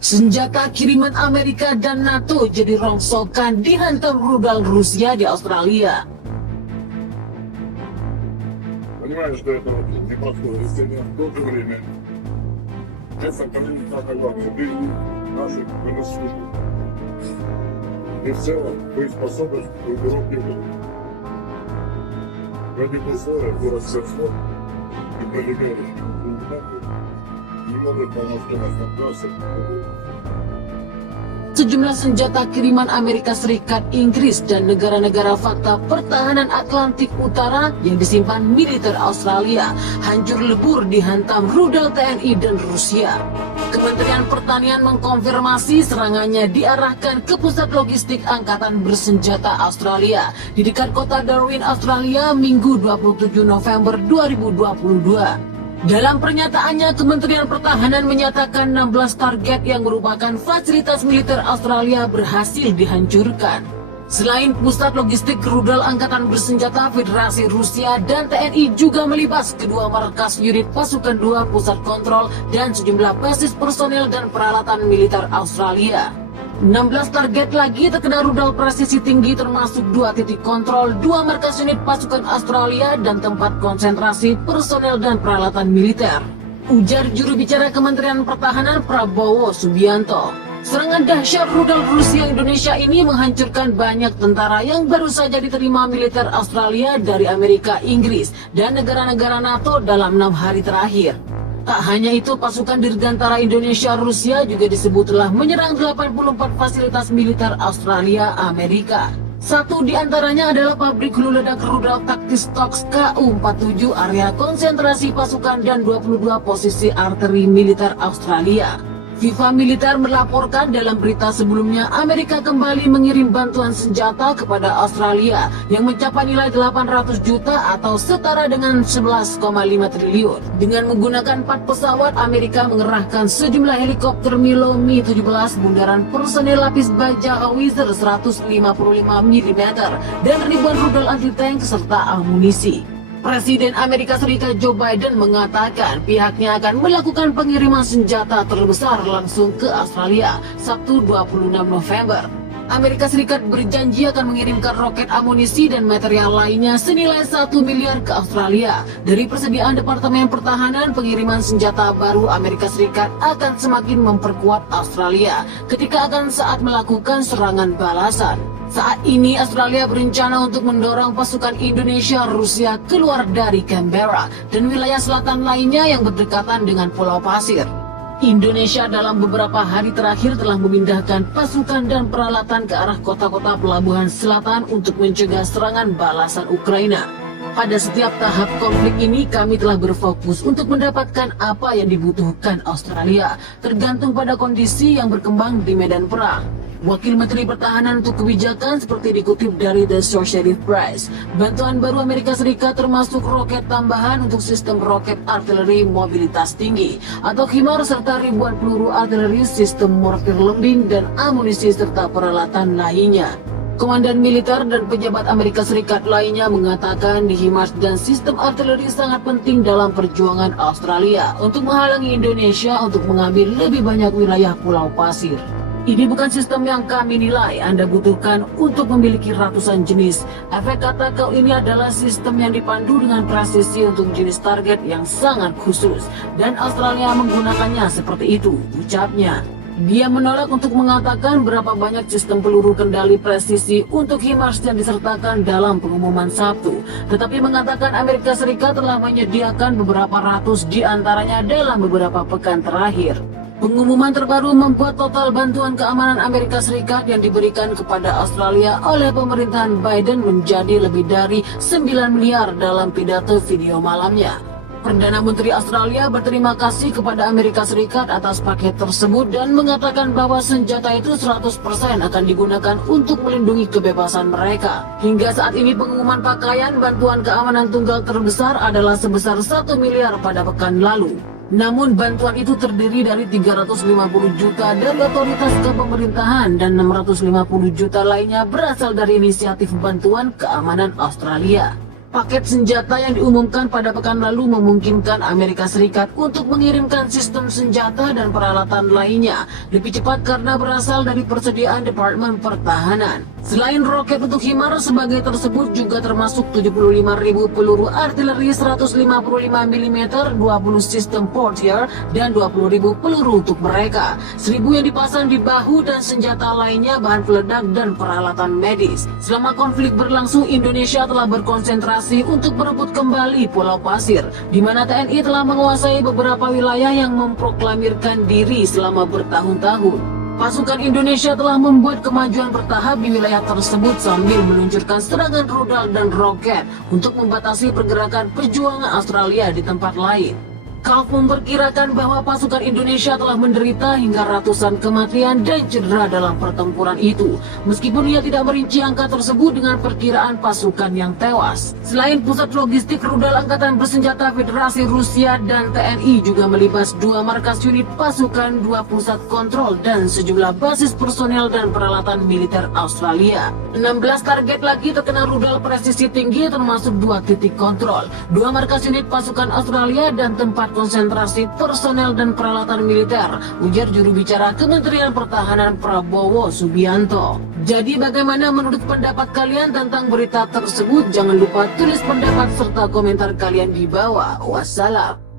Senjata kiriman Amerika dan NATO jadi rongsokan dihantam rudal Rusia di Australia. Понимаю, что это вот непростое решение. В то же время это сохранит жизнь наших военнослужащих. И в целом боеспособность группировки в этих условиях город Свердлов и пролегающих не может полноценно снабжаться. Sejumlah senjata kiriman Amerika Serikat, Inggris, dan negara-negara fakta pertahanan Atlantik Utara yang disimpan militer Australia hancur lebur dihantam rudal TNI dan Rusia. Kementerian Pertanian mengkonfirmasi serangannya diarahkan ke pusat logistik Angkatan Bersenjata Australia di dekat kota Darwin, Australia, Minggu 27 November 2022. Dalam pernyataannya, Kementerian Pertahanan menyatakan 16 target yang merupakan fasilitas militer Australia berhasil dihancurkan. Selain pusat logistik rudal Angkatan Bersenjata Federasi Rusia dan TNI juga melibas kedua markas unit pasukan 2 pusat kontrol dan sejumlah basis personel dan peralatan militer Australia. 16 target lagi terkena rudal presisi tinggi termasuk 2 titik kontrol, 2 markas unit pasukan Australia dan tempat konsentrasi personel dan peralatan militer. Ujar juru bicara Kementerian Pertahanan Prabowo Subianto. Serangan dahsyat rudal Rusia Indonesia ini menghancurkan banyak tentara yang baru saja diterima militer Australia dari Amerika, Inggris, dan negara-negara NATO dalam 6 hari terakhir. Tak hanya itu, pasukan Dirgantara Indonesia Rusia juga disebut telah menyerang 84 fasilitas militer Australia Amerika. Satu di antaranya adalah pabrik hulu ledak rudal taktis Toks KU-47, area konsentrasi pasukan, dan 22 posisi arteri militer Australia. FIFA Militer melaporkan dalam berita sebelumnya Amerika kembali mengirim bantuan senjata kepada Australia yang mencapai nilai 800 juta atau setara dengan 11,5 triliun. Dengan menggunakan 4 pesawat, Amerika mengerahkan sejumlah helikopter Milo Mi-17, bundaran personel lapis baja Howitzer 155 mm, dan ribuan rudal anti-tank serta amunisi. Presiden Amerika Serikat Joe Biden mengatakan pihaknya akan melakukan pengiriman senjata terbesar langsung ke Australia Sabtu 26 November. Amerika Serikat berjanji akan mengirimkan roket, amunisi, dan material lainnya senilai 1 miliar ke Australia. Dari persediaan Departemen Pertahanan, pengiriman senjata baru Amerika Serikat akan semakin memperkuat Australia ketika akan saat melakukan serangan balasan. Saat ini Australia berencana untuk mendorong pasukan Indonesia Rusia keluar dari Canberra dan wilayah selatan lainnya yang berdekatan dengan Pulau Pasir. Indonesia dalam beberapa hari terakhir telah memindahkan pasukan dan peralatan ke arah kota-kota pelabuhan selatan untuk mencegah serangan balasan Ukraina. Pada setiap tahap konflik ini kami telah berfokus untuk mendapatkan apa yang dibutuhkan Australia, tergantung pada kondisi yang berkembang di medan perang. Wakil Menteri Pertahanan untuk Kebijakan seperti dikutip dari The Associated Press, bantuan baru Amerika Serikat termasuk roket tambahan untuk sistem roket artileri mobilitas tinggi atau HIMARS serta ribuan peluru artileri, sistem mortir lembing, dan amunisi serta peralatan lainnya. Komandan militer dan pejabat Amerika Serikat lainnya mengatakan di HIMARS dan sistem artileri sangat penting dalam perjuangan Australia untuk menghalangi Indonesia untuk mengambil lebih banyak wilayah Pulau Pasir. Ini bukan sistem yang kami nilai Anda butuhkan untuk memiliki ratusan jenis. Efek kata kau ini adalah sistem yang dipandu dengan presisi untuk jenis target yang sangat khusus. Dan Australia menggunakannya seperti itu, ucapnya. Dia menolak untuk mengatakan berapa banyak sistem peluru kendali presisi untuk HIMARS yang disertakan dalam pengumuman Sabtu. Tetapi mengatakan Amerika Serikat telah menyediakan beberapa ratus di antaranya dalam beberapa pekan terakhir. Pengumuman terbaru membuat total bantuan keamanan Amerika Serikat yang diberikan kepada Australia oleh pemerintahan Biden menjadi lebih dari 9 miliar dalam pidato video malamnya. Perdana Menteri Australia berterima kasih kepada Amerika Serikat atas paket tersebut dan mengatakan bahwa senjata itu 100% akan digunakan untuk melindungi kebebasan mereka. Hingga saat ini pengumuman pakaian bantuan keamanan tunggal terbesar adalah sebesar 1 miliar pada pekan lalu. Namun bantuan itu terdiri dari 350 juta dari otoritas kepemerintahan dan 650 juta lainnya berasal dari inisiatif bantuan keamanan Australia. Paket senjata yang diumumkan pada pekan lalu memungkinkan Amerika Serikat untuk mengirimkan sistem senjata dan peralatan lainnya lebih cepat karena berasal dari persediaan Departemen Pertahanan. Selain roket untuk HIMARS, sebagai tersebut juga termasuk 75.000 peluru artileri 155 mm 20 sistem Portier dan 20.000 peluru untuk mereka, 1.000 yang dipasang di bahu dan senjata lainnya bahan peledak dan peralatan medis. Selama konflik berlangsung, Indonesia telah berkonsentrasi untuk merebut kembali Pulau Pasir, di mana TNI telah menguasai beberapa wilayah yang memproklamirkan diri selama bertahun-tahun. Pasukan Indonesia telah membuat kemajuan bertahap di wilayah tersebut sambil meluncurkan serangan rudal dan roket untuk membatasi pergerakan perjuangan Australia di tempat lain. KAF memperkirakan bahwa pasukan Indonesia telah menderita hingga ratusan kematian dan cedera dalam pertempuran itu, meskipun ia tidak merinci angka tersebut dengan perkiraan pasukan yang tewas. Selain pusat logistik rudal Angkatan Bersenjata Federasi Rusia dan TNI juga melibas 2 markas unit pasukan, 2 pusat kontrol, dan sejumlah basis personel dan peralatan militer Australia. 16 target lagi terkena rudal presisi tinggi termasuk 2 titik kontrol, 2 markas unit pasukan Australia, dan tempat konsentrasi personel dan peralatan militer, ujar juru bicara Kementerian Pertahanan Prabowo Subianto. Jadi bagaimana menurut pendapat kalian tentang berita tersebut? Jangan lupa tulis pendapat serta komentar kalian di bawah. Wassalam.